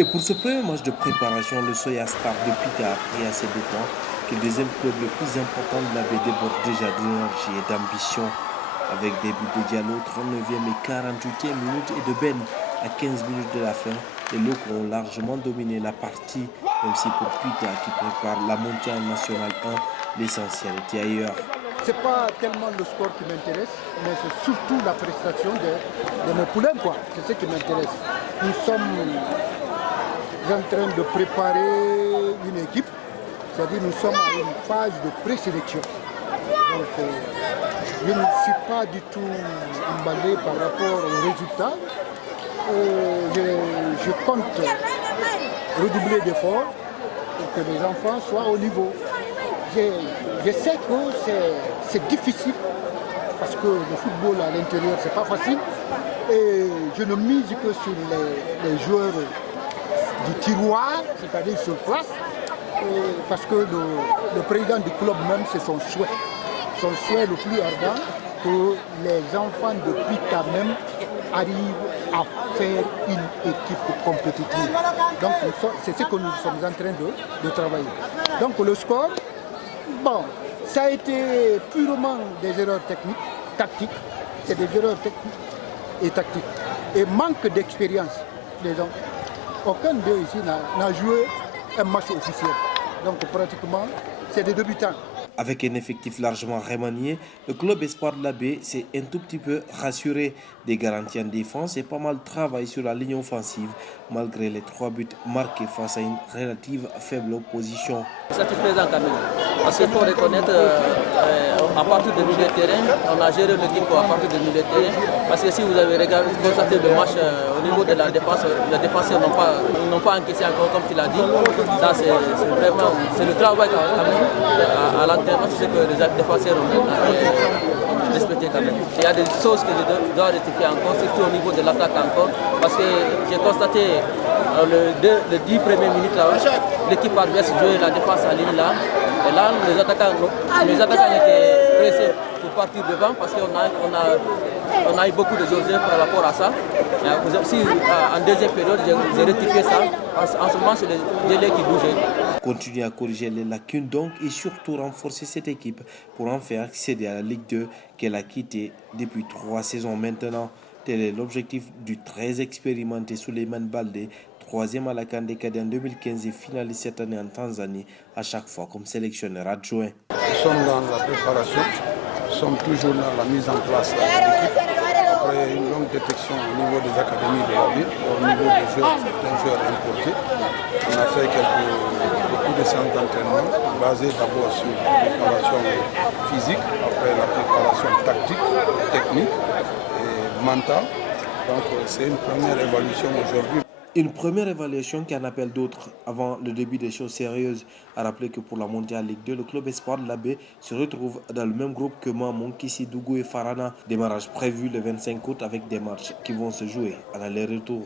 Et pour ce premier match de préparation, le Soya Star de Pita a pris assez de temps que le deuxième club le plus important de la baie déborde déjà d'énergie et d'ambition. Avec des buts de Diallo, 39e et 48e minute et de Ben à 15 minutes de la fin, les locaux ont largement dominé la partie, même si pour Pita qui prépare la montée en National 1, l'essentiel était ailleurs. Ce n'est pas tellement le score qui m'intéresse, mais c'est surtout la prestation de mes poulains, quoi. C'est ce qui m'intéresse. Nous sommes en train de préparer une équipe, c'est-à-dire nous sommes à une phase de présélection. Donc je ne suis pas du tout emballé par rapport aux résultats. Je compte redoubler d'efforts pour que les enfants soient au niveau. Je sais que c'est difficile parce que le football à l'intérieur c'est pas facile et je ne mise que sur les joueurs du tiroir, c'est-à-dire sur place, parce que le président du club même c'est son souhait le plus ardent que les enfants de Pita même arrivent à faire une équipe compétitive. Donc c'est ce que nous sommes en train de travailler. Donc le score, bon, ça a été purement des erreurs techniques, tactiques. C'est des erreurs techniques et tactiques. Et manque d'expérience. Aucun d'eux ici n'a joué un match officiel. Donc pratiquement, c'est des débutants. Avec un effectif largement remanié, le club Espoir de la Baie s'est un tout petit peu rassuré. Des garanties en défense et pas mal de travail sur la ligne offensive, malgré les 3 buts marqués face à une relative faible opposition. Satisfaisant quand même, parce qu'il faut reconnaître, à partir du milieu de terrain, on a géré l'équipe à partir du milieu de terrain, parce que si vous avez constaté le match au niveau de la défense, les défenseurs n'ont pas encaissé encore comme tu l'as dit. Ça c'est le travail quand même à l'entraînement, c'est ce que les défenseurs ont respecté quand même. Il y a des choses que je dois rectifier encore, surtout au niveau de l'attaque encore, parce que j'ai constaté les 10 premières minutes là, l'équipe adverse jouait la défense en ligne là, et là les attaquants étaient pressés pour partir devant parce qu'on a eu beaucoup de jauges par rapport à ça. Si en deuxième période j'ai rectifié ça, en ce moment c'est les délais qui bougeaient. Continuer à corriger les lacunes donc et surtout renforcer cette équipe pour enfin accéder à la Ligue 2 qu'elle a quittée depuis 3 saisons maintenant. Tel est l'objectif du très expérimenté Souleymane Baldé, 3e à la CAN des cadets en 2015 et finaliste cette année en Tanzanie, à chaque fois comme sélectionneur adjoint. Nous sommes dans la préparation, nous sommes toujours dans la mise en place de l'équipe. Après une longue détection au niveau des académies de la ville, au niveau des certains joueurs importés, on a fait beaucoup de séances d'entraînement basées d'abord sur la préparation physique, après la préparation tactique, technique et mentale. Donc c'est une première évaluation aujourd'hui. Une première évaluation qui en appelle d'autres avant le début des choses sérieuses. À rappeler que pour la montée en Ligue 2, le club Espoir de la Baie se retrouve dans le même groupe que Mamon, Kissidougou et Farana. Démarrage prévu le 25 août avec des matchs qui vont se jouer à l'aller-retour.